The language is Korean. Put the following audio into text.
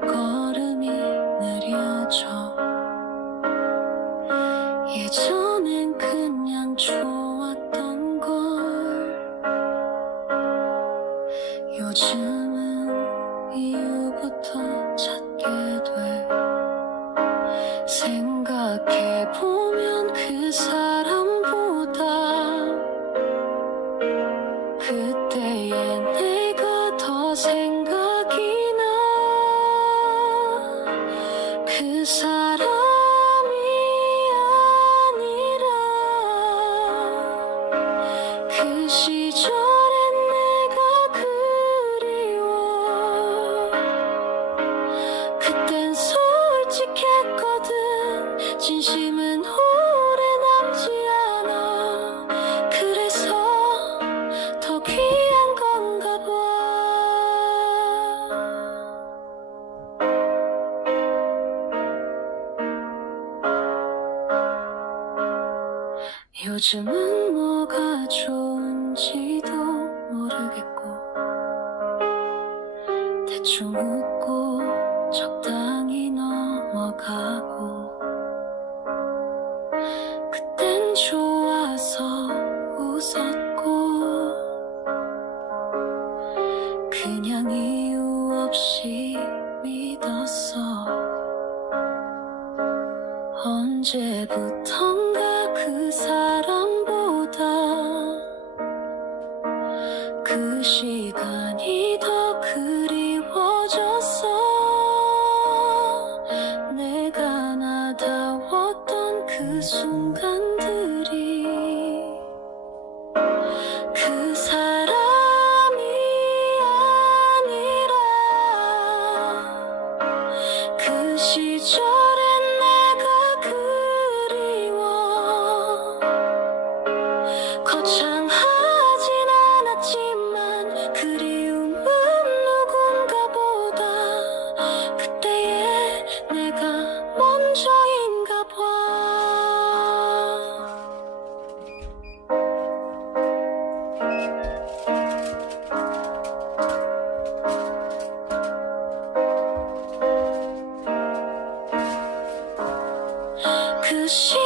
걸음이 느려져 예전엔 그냥 좋았던 걸 요즘은 이유부터 찾게 돼 생각해보면 그 사람보다 그때의 내가 더 생. 그 시절엔 내가 그리워. 그땐 솔직했거든. 진심은 오래 남지 않아. 그래서 더 귀한 건가 봐. 요즘은 뭐가 좋은지도 모르겠고 대충 웃고 적당히 넘어가고 그땐 좋아서 웃었고 그냥 이유 없이 믿었어. 언제부턴가 그 순간들 그 시절엔